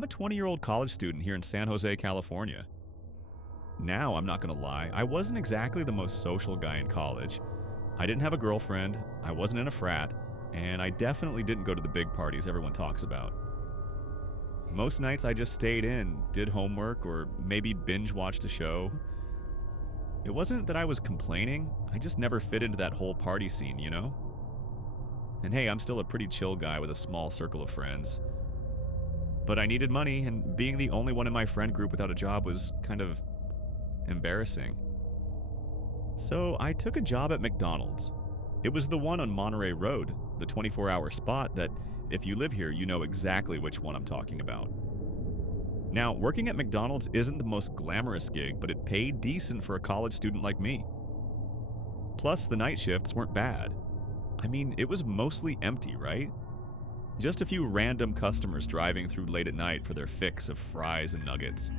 I'm a 20-year-old college student here in San Jose, California. Now, I'm not gonna lie, I wasn't exactly the most social guy in college. I didn't have a girlfriend, I wasn't in a frat, and I definitely didn't go to the big parties everyone talks about. Most nights I just stayed in, did homework, or maybe binge-watched a show. It wasn't that I was complaining, I just never fit into that whole party scene, you know? And hey, I'm still a pretty chill guy with a small circle of friends. But I needed money, and being the only one in my friend group without a job was kind of embarrassing. So I took a job at McDonald's. It was the one on Monterey Road, the 24-hour spot that, if you live here, you know exactly which one I'm talking about. Now, working at McDonald's isn't the most glamorous gig, but it paid decent for a college student like me. Plus, the night shifts weren't bad. I mean, it was mostly empty, right? Just a few random customers driving through late at night for their fix of fries and nuggets.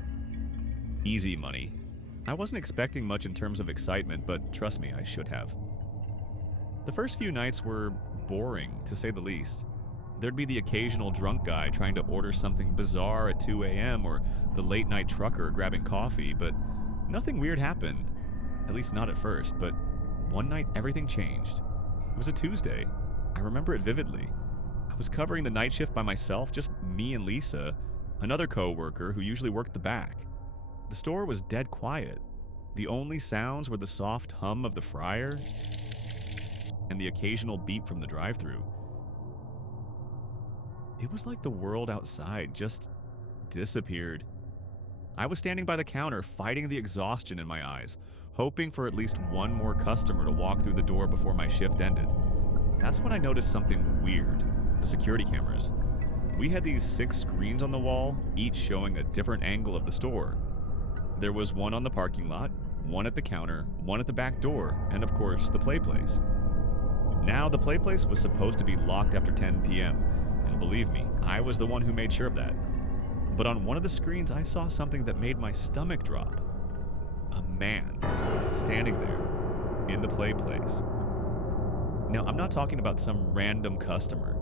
Easy money. I wasn't expecting much in terms of excitement, but trust me, I should have. The first few nights were boring, to say the least. There'd be the occasional drunk guy trying to order something bizarre at 2 a.m. or the late-night trucker grabbing coffee, but nothing weird happened. At least not at first, but one night everything changed. It was a Tuesday. I remember it vividly. I was covering the night shift by myself, just me and Lisa, another co-worker who usually worked the back. The store was dead quiet. The only sounds were the soft hum of the fryer and the occasional beep from the drive-thru. It was like the world outside just disappeared. I was standing by the counter, fighting the exhaustion in my eyes, hoping for at least one more customer to walk through the door before my shift ended. That's when I noticed something weird: the security cameras. We had these 6 screens on the wall, each showing a different angle of the store. There was one on the parking lot, one at the counter, one at the back door, and of course, the play place. Now, the play place was supposed to be locked after 10 p.m., and believe me, I was the one who made sure of that. But on one of the screens, I saw something that made my stomach drop. A man standing there in the play place. Now, I'm not talking about some random customer.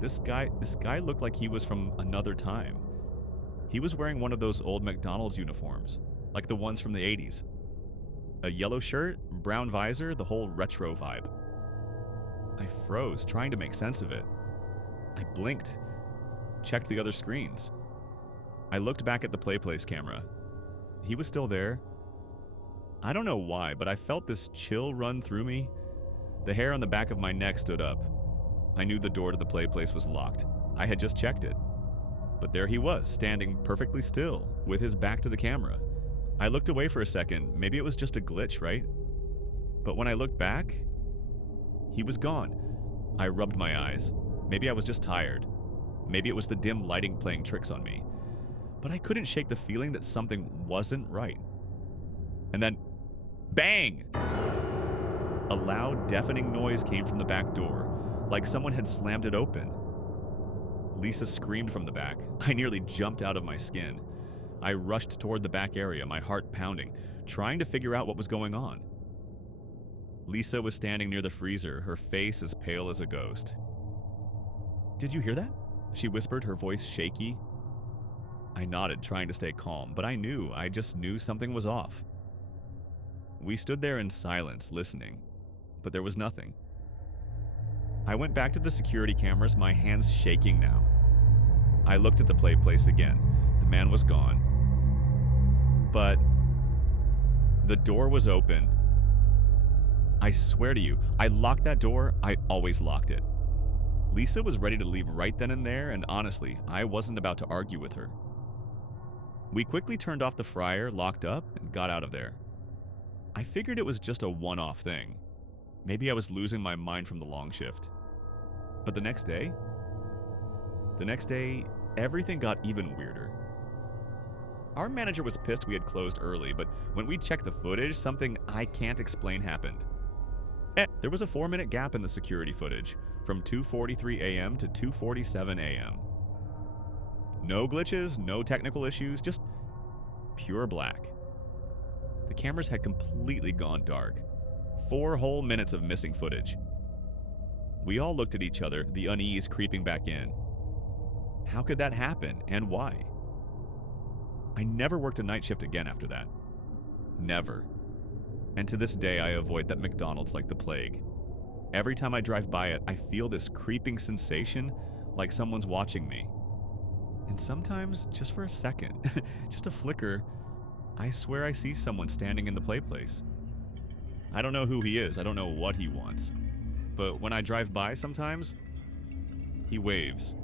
This guy looked like he was from another time. He was wearing one of those old McDonald's uniforms, like the ones from the 80s. A yellow shirt, brown visor, the whole retro vibe. I froze, trying to make sense of it. I blinked, checked the other screens. I looked back at the PlayPlace camera. He was still there. I don't know why, but I felt this chill run through me. The hair on the back of my neck stood up. I knew the door to the PlayPlace was locked. I had just checked it. But there he was, standing perfectly still, with his back to the camera. I looked away for a second. Maybe it was just a glitch, right? But when I looked back, he was gone. I rubbed my eyes. Maybe I was just tired. Maybe it was the dim lighting playing tricks on me. But I couldn't shake the feeling that something wasn't right. And then, bang! A loud, deafening noise came from the back door, like someone had slammed it open. Lisa screamed from the back. I nearly jumped out of my skin. I rushed toward the back area, my heart pounding, trying to figure out what was going on. Lisa was standing near the freezer, her face as pale as a ghost. "Did you hear that?" she whispered, her voice shaky. I nodded, trying to stay calm, but I just knew something was off. We stood there in silence, listening, but there was nothing. I went back to the security cameras, my hands shaking now. I looked at the play place again. The man was gone. But the door was open. I swear to you, I locked that door. I always locked it. Lisa was ready to leave right then and there, and honestly, I wasn't about to argue with her. We quickly turned off the fryer, locked up, and got out of there. I figured it was just a one-off thing. Maybe I was losing my mind from the long shift. But the next day, everything got even weirder. Our manager was pissed we had closed early, but when we checked the footage, something I can't explain happened. There was a 4-minute gap in the security footage, from 2:43 a.m. to 2:47 a.m. No glitches, no technical issues, just pure black. The cameras had completely gone dark. 4 whole minutes of missing footage. We all looked at each other, the unease creeping back in. How could that happen, and why? I never worked a night shift again after that. Never. And to this day, I avoid that McDonald's like the plague. Every time I drive by it, I feel this creeping sensation like someone's watching me. And sometimes, just for a second, just a flicker, I swear I see someone standing in the play place. I don't know who he is, I don't know what he wants. But when I drive by sometimes, he waves.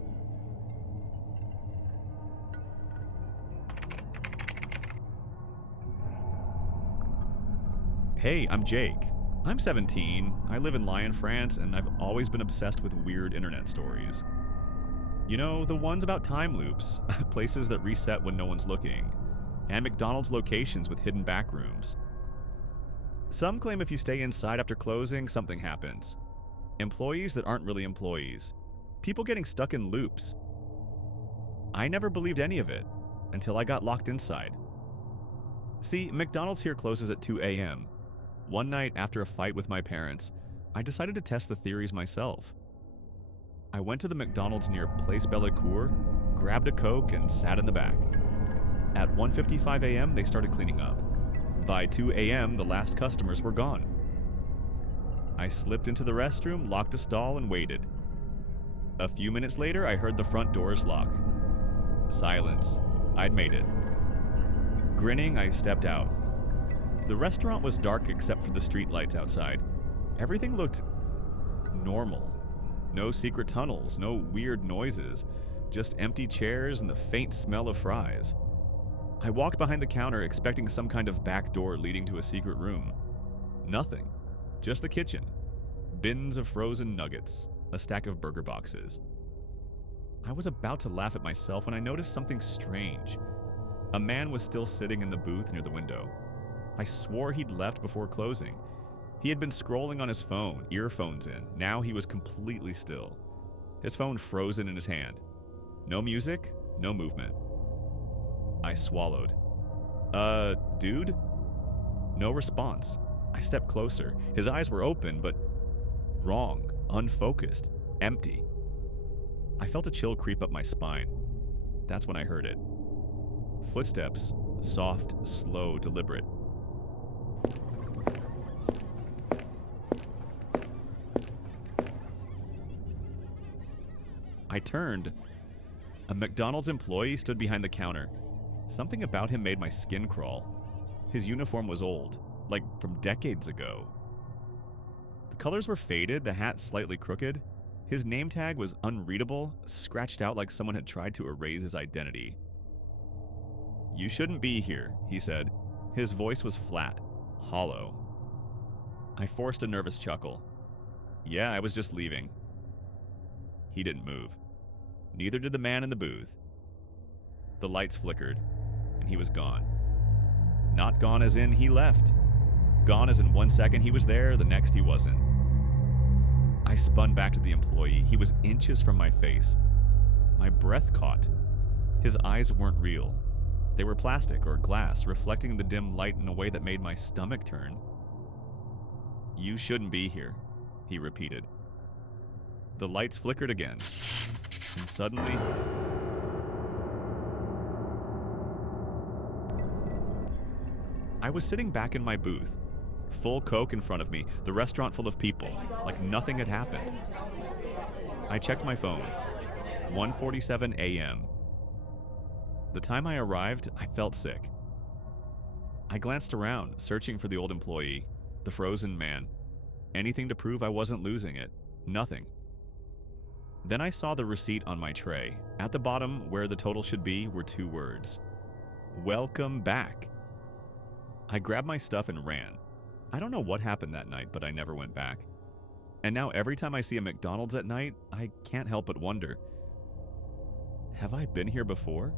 Hey, I'm Jake. I'm 17, I live in Lyon, France, and I've always been obsessed with weird internet stories. You know, the ones about time loops, places that reset when no one's looking, and McDonald's locations with hidden back rooms. Some claim if you stay inside after closing, something happens. Employees that aren't really employees. People getting stuck in loops. I never believed any of it, until I got locked inside. See, McDonald's here closes at 2 a.m. One night after a fight with my parents, I decided to test the theories myself. I went to the McDonald's near Place Bellecour, grabbed a Coke, and sat in the back. At 1:55 a.m., they started cleaning up. By 2 a.m., the last customers were gone. I slipped into the restroom, locked a stall, and waited. A few minutes later, I heard the front doors lock. Silence. I'd made it. Grinning, I stepped out. The restaurant was dark except for the streetlights outside. Everything looked normal. No secret tunnels, no weird noises, just empty chairs and the faint smell of fries. I walked behind the counter expecting some kind of back door leading to a secret room. Nothing. Just the kitchen. Bins of frozen nuggets. A stack of burger boxes. I was about to laugh at myself when I noticed something strange. A man was still sitting in the booth near the window. I swore he'd left before closing. He had been scrolling on his phone, earphones in. Now he was completely still. His phone frozen in his hand. No music, no movement. I swallowed. Dude? No response. I stepped closer. His eyes were open, but wrong, unfocused, empty. I felt a chill creep up my spine. That's when I heard it. Footsteps, soft, slow, deliberate. I turned. A McDonald's employee stood behind the counter. Something about him made my skin crawl. His uniform was old, like from decades ago. The colors were faded, the hat slightly crooked. His name tag was unreadable, scratched out like someone had tried to erase his identity. "You shouldn't be here," he said. His voice was flat, hollow. I forced a nervous chuckle. "Yeah, I was just leaving." He didn't move. Neither did the man in the booth. The lights flickered, and he was gone. Not gone as in he left. Gone as in 1 second he was there, the next he wasn't. I spun back to the employee. He was inches from my face. My breath caught. His eyes weren't real. They were plastic or glass, reflecting the dim light in a way that made my stomach turn. "You shouldn't be here," he repeated. The lights flickered again, and suddenly, I was sitting back in my booth, full Coke in front of me, the restaurant full of people, like nothing had happened. I checked my phone. 1:47 a.m. The time I arrived, I felt sick. I glanced around, searching for the old employee, the frozen man. Anything to prove I wasn't losing it. Nothing. Then I saw the receipt on my tray. At the bottom, where the total should be, were 2 words. "Welcome back." I grabbed my stuff and ran. I don't know what happened that night, but I never went back. And now every time I see a McDonald's at night, I can't help but wonder, have I been here before?